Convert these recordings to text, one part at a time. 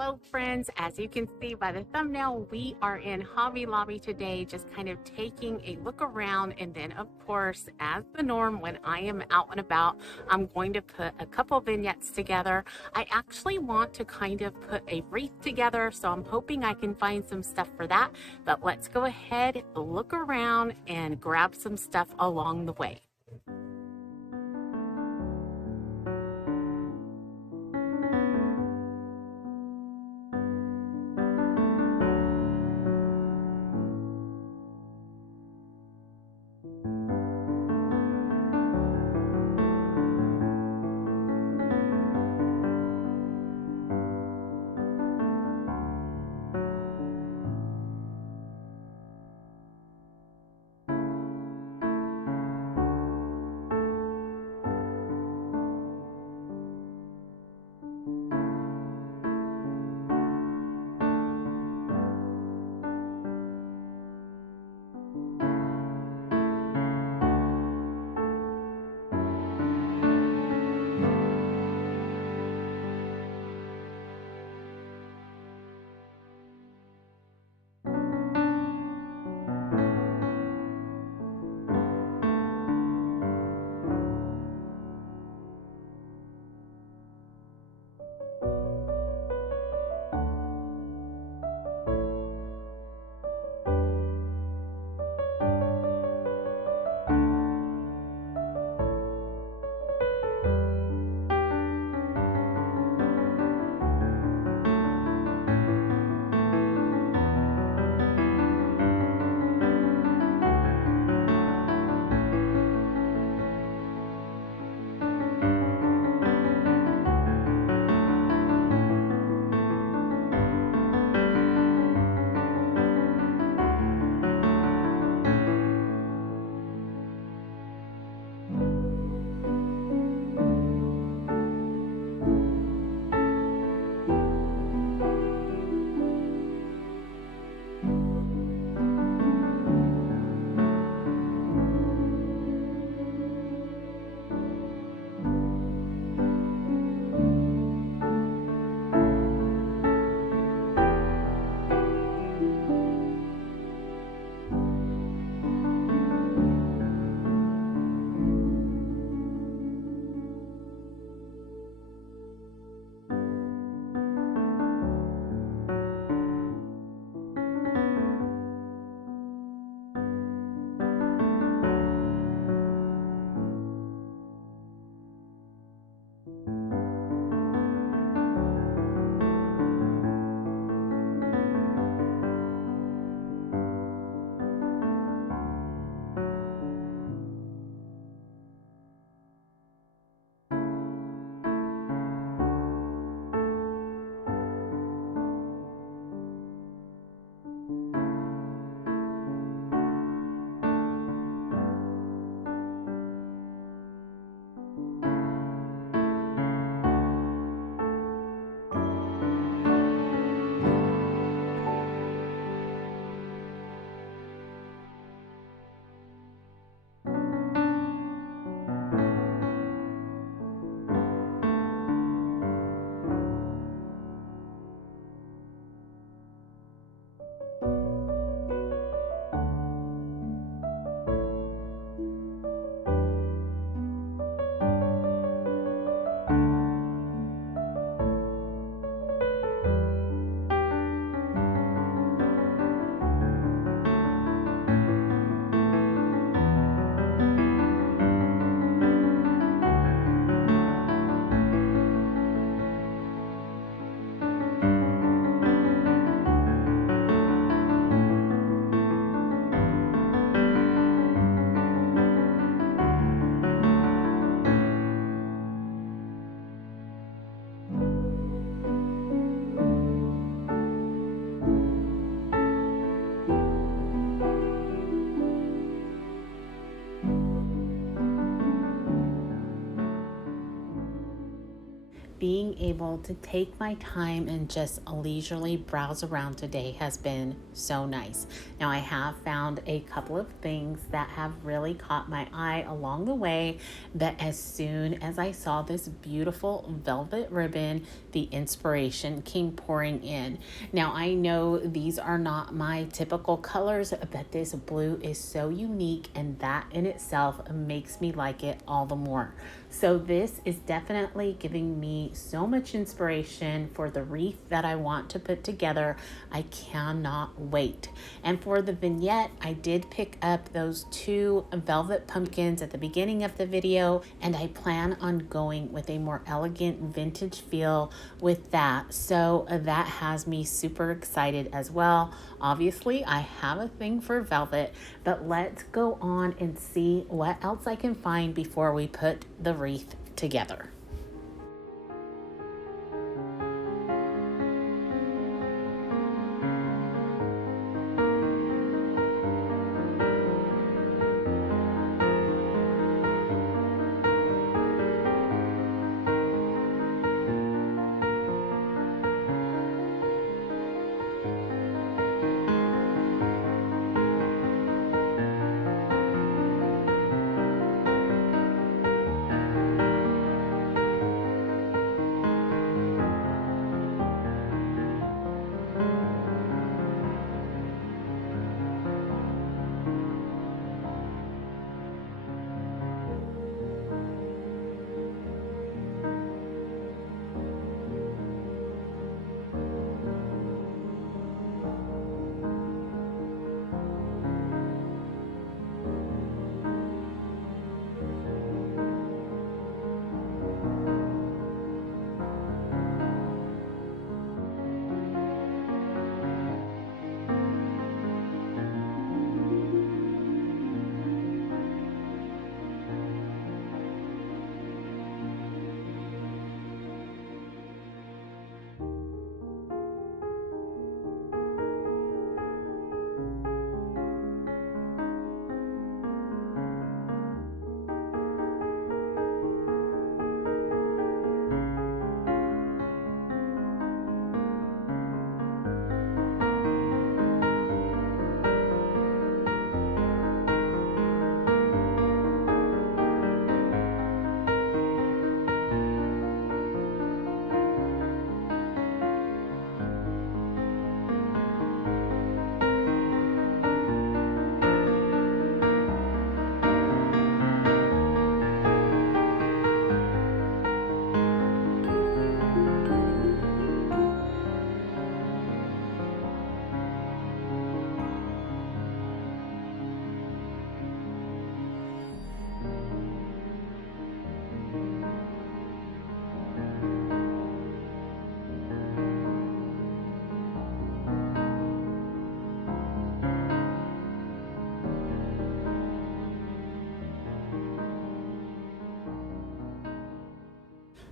Hello friends, as you can see by the thumbnail, we are in Hobby Lobby today, just kind of taking a look around, and then of course, as the norm, when I am out and about, I'm going to put a couple vignettes together. I actually want to kind of put a wreath together, so I'm hoping I can find some stuff for that, but let's go ahead, look around, and grab some stuff along the way. being able to take my time and just leisurely browse around today has been so nice. Now, I have found a couple of things that have really caught my eye along the way, but as soon as I saw this beautiful velvet ribbon, the inspiration came pouring in. Now, I know these are not my typical colors, but this blue is so unique, and that in itself makes me like it all the more. So this is definitely giving me so much inspiration for the wreath that I want to put together. I cannot wait. And for the vignette, I did pick up those two velvet pumpkins at the beginning of the video, and I plan on going with a more elegant vintage feel with that. So that has me super excited as well. Obviously, I have a thing for velvet, but let's go on and see what else I can find before we put the wreath together.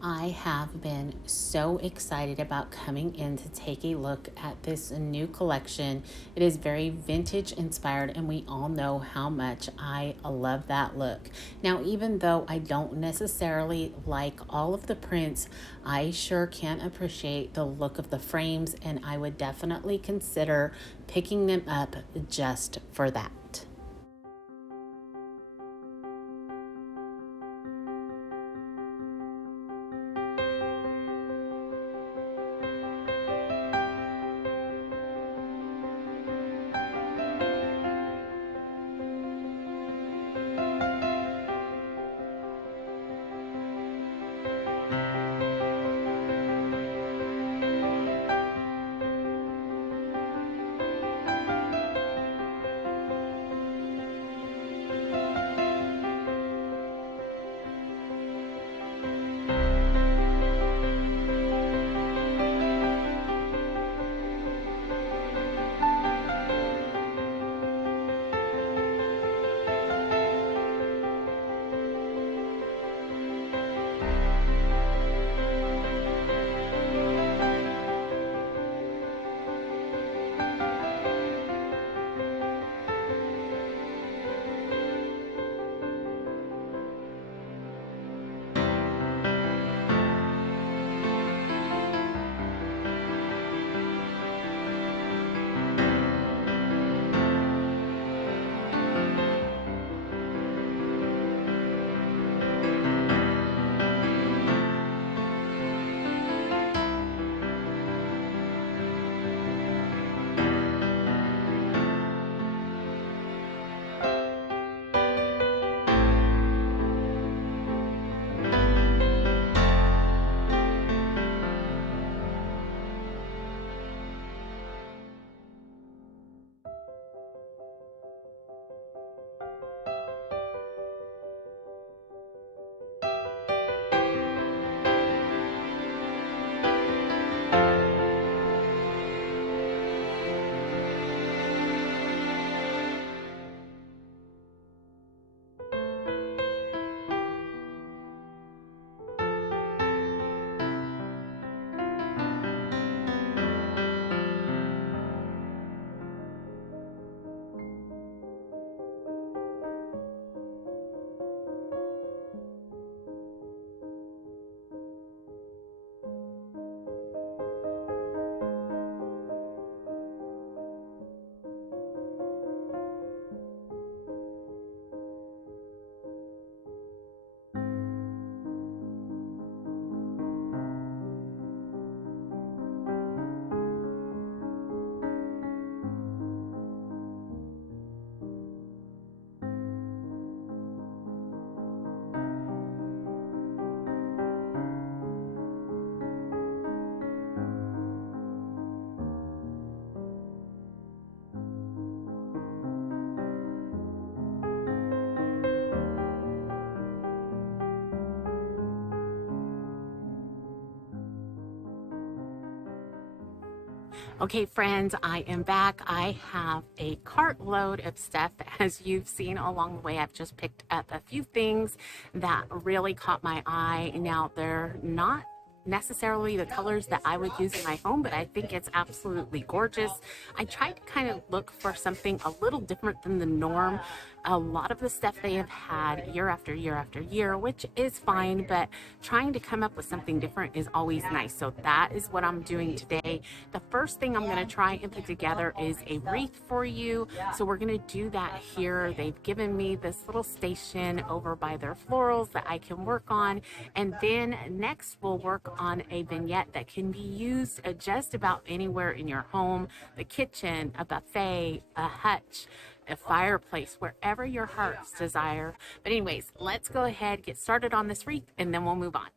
I have been so excited about coming in to take a look at this new collection. It is very vintage inspired, and we all know how much I love that look. Now, even though I don't necessarily like all of the prints, I sure can appreciate the look of the frames, and I would definitely consider picking them up just for that. Okay, friends, I am back. I have a cartload of stuff. As you've seen along the way, I've just picked up a few things that really caught my eye. Now, they're not necessarily the colors that I would use in my home, but I think it's absolutely gorgeous. I tried to kind of look for something a little different than the norm. A lot of the stuff they have had year after year after year, which is fine, but trying to come up with something different is always nice. So that is what I'm doing today. The first thing I'm going to try and put together is a wreath for you. So we're going to do that here. They've given me this little station over by their florals that I can work on. And then next we'll work on a vignette that can be used just about anywhere in your home, the kitchen, a buffet, a hutch, a fireplace, wherever your heart's desire. But anyways, let's go ahead, get started on this wreath, and then we'll move on.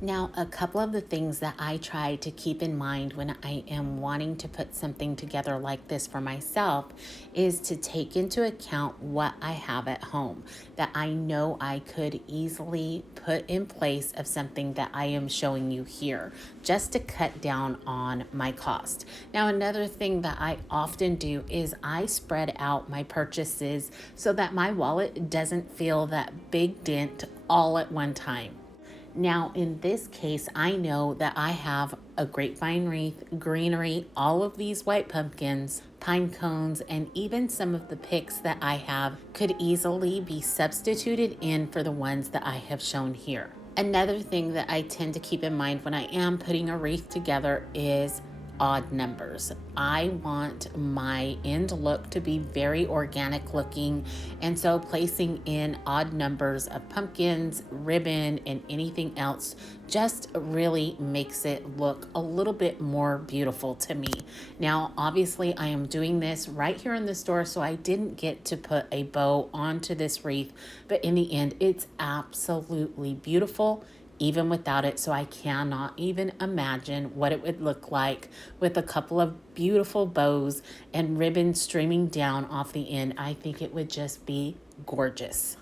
Now, a couple of the things that I try to keep in mind when I am wanting to put something together like this for myself is to take into account what I have at home that I know I could easily put in place of something that I am showing you here, just to cut down on my cost. Now, another thing that I often do is I spread out my purchases so that my wallet doesn't feel that big dent all at one time. Now, in this case, I know that I have a grapevine wreath, greenery, all of these white pumpkins, pine cones, and even some of the picks that I have could easily be substituted in for the ones that I have shown here. Another thing that I tend to keep in mind when I am putting a wreath together is odd numbers. I want my end look to be very organic looking, and so placing in odd numbers of pumpkins, ribbon, and anything else just really makes it look a little bit more beautiful to me. Now, obviously, I am doing this right here in the store, so I didn't get to put a bow onto this wreath, but in the end, it's absolutely beautiful even without it. So I cannot even imagine what it would look like with a couple of beautiful bows and ribbon streaming down off the end. I think it would just be gorgeous.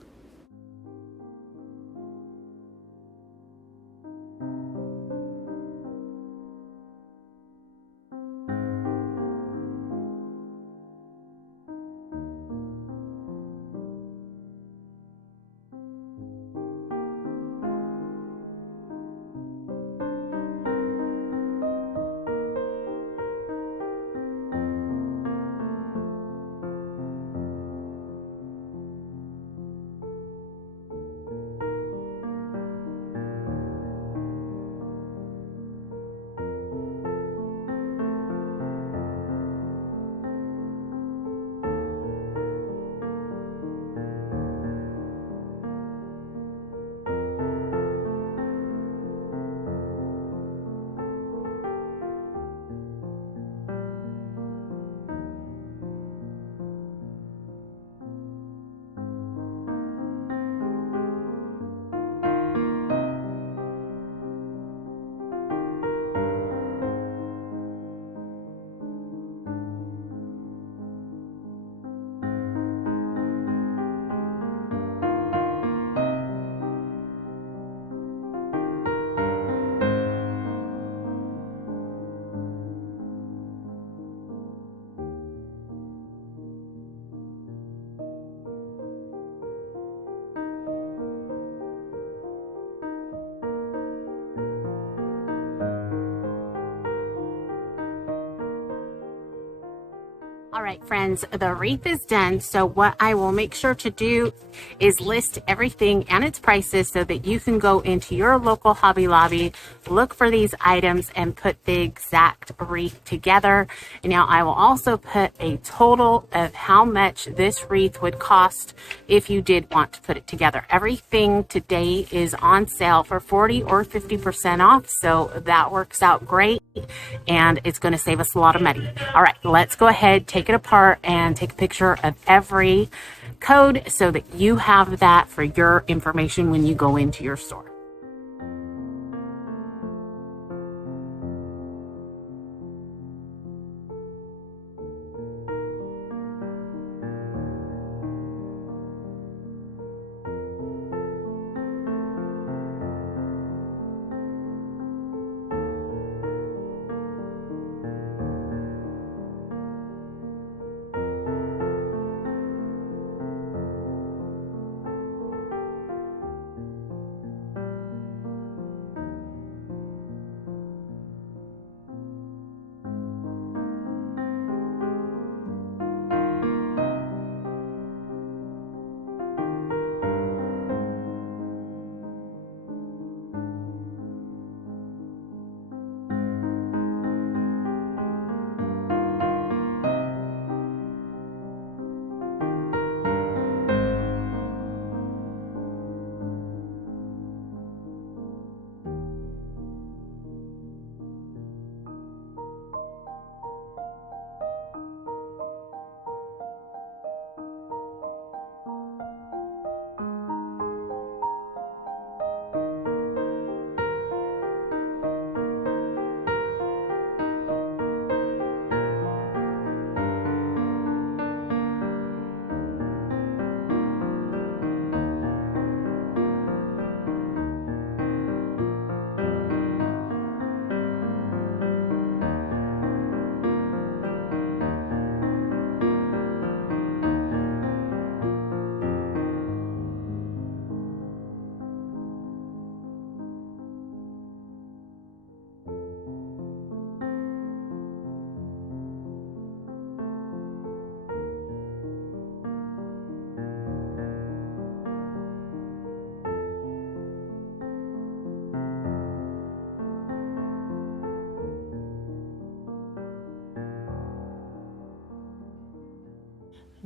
All right, friends, the wreath is done. So what I will make sure to do is list everything and its prices so that you can go into your local Hobby Lobby, look for these items, and put the exact wreath together. And now I will also put a total of how much this wreath would cost if you did want to put it together. Everything today is on sale for 40 or 50% off, so that works out great, and it's going to save us a lot of money. All right, let's go ahead, take it apart, and take a picture of every code so that you have that for your information when you go into your store.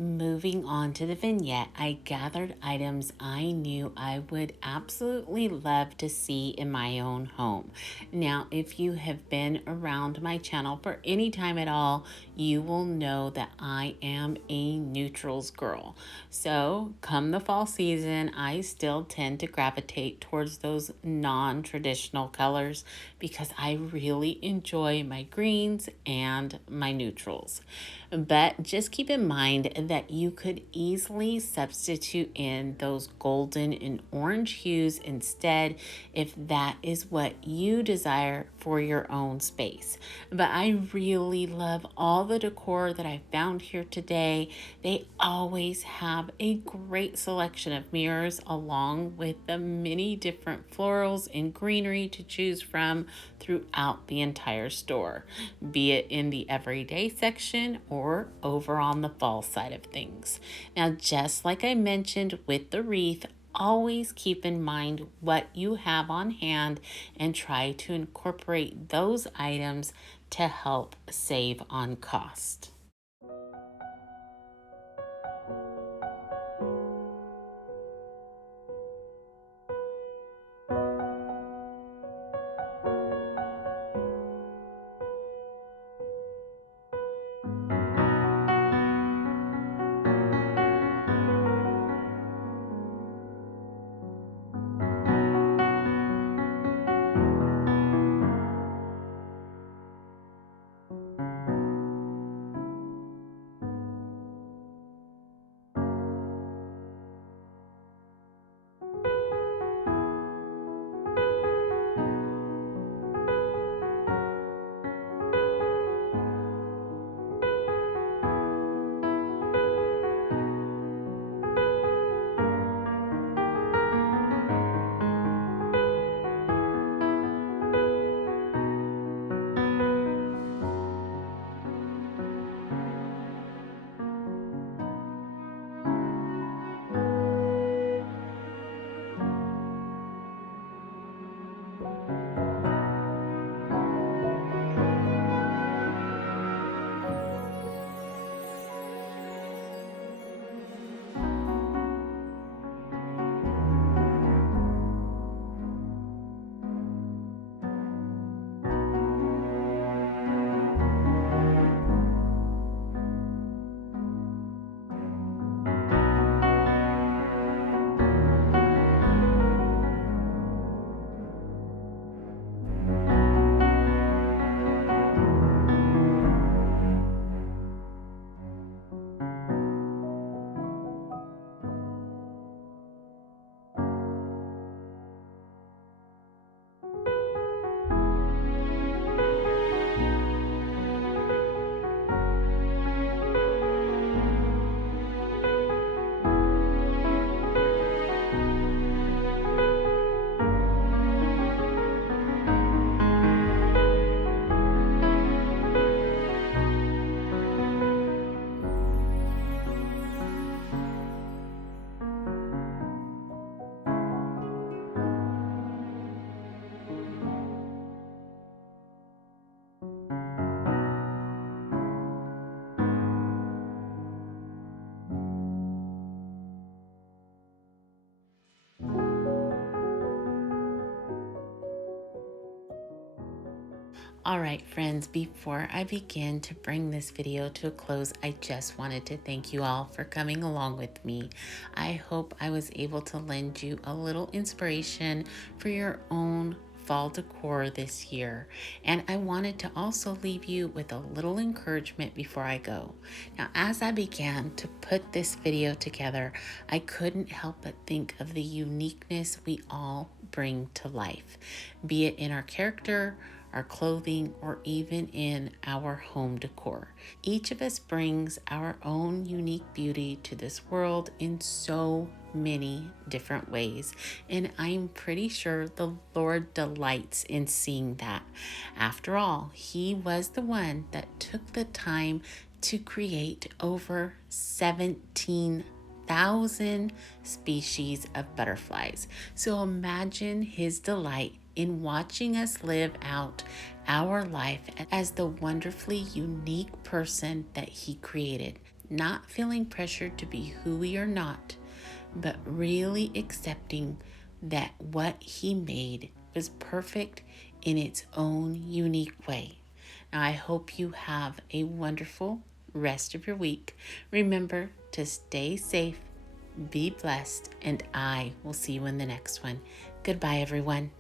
Moving on to the vignette, I gathered items I knew I would absolutely love to see in my own home. Now, if you have been around my channel for any time at all, you will know that I am a neutrals girl. So come the fall season, I still tend to gravitate towards those non-traditional colors because I really enjoy my greens and my neutrals. But just keep in mind that you could easily substitute in those golden and orange hues instead if that is what you desire for your own space. But I really love all the decor that I found here today. They always have a great selection of mirrors along with the many different florals and greenery to choose from throughout the entire store, be it in the everyday section or over on the fall side of things. Now, just like I mentioned with the wreath, always keep in mind what you have on hand and try to incorporate those items to help save on cost. All right, friends, before I begin to bring this video to a close, I just wanted to thank you all for coming along with me. I hope I was able to lend you a little inspiration for your own fall decor this year. And I wanted to also leave you with a little encouragement before I go. Now, as I began to put this video together, I couldn't help but think of the uniqueness we all bring to life, be it in our character, our clothing, or even in our home decor. Each of us brings our own unique beauty to this world in so many different ways, and I'm pretty sure the Lord delights in seeing that. After all, He was the one that took the time to create over 17,000 species of butterflies. So imagine His delight in watching us live out our life as the wonderfully unique person that He created. not feeling pressured to be who we are not, but really accepting that what He made was perfect in its own unique way. Now, I hope you have a wonderful rest of your week. Remember to stay safe, be blessed, and I will see you in the next one. Goodbye, everyone.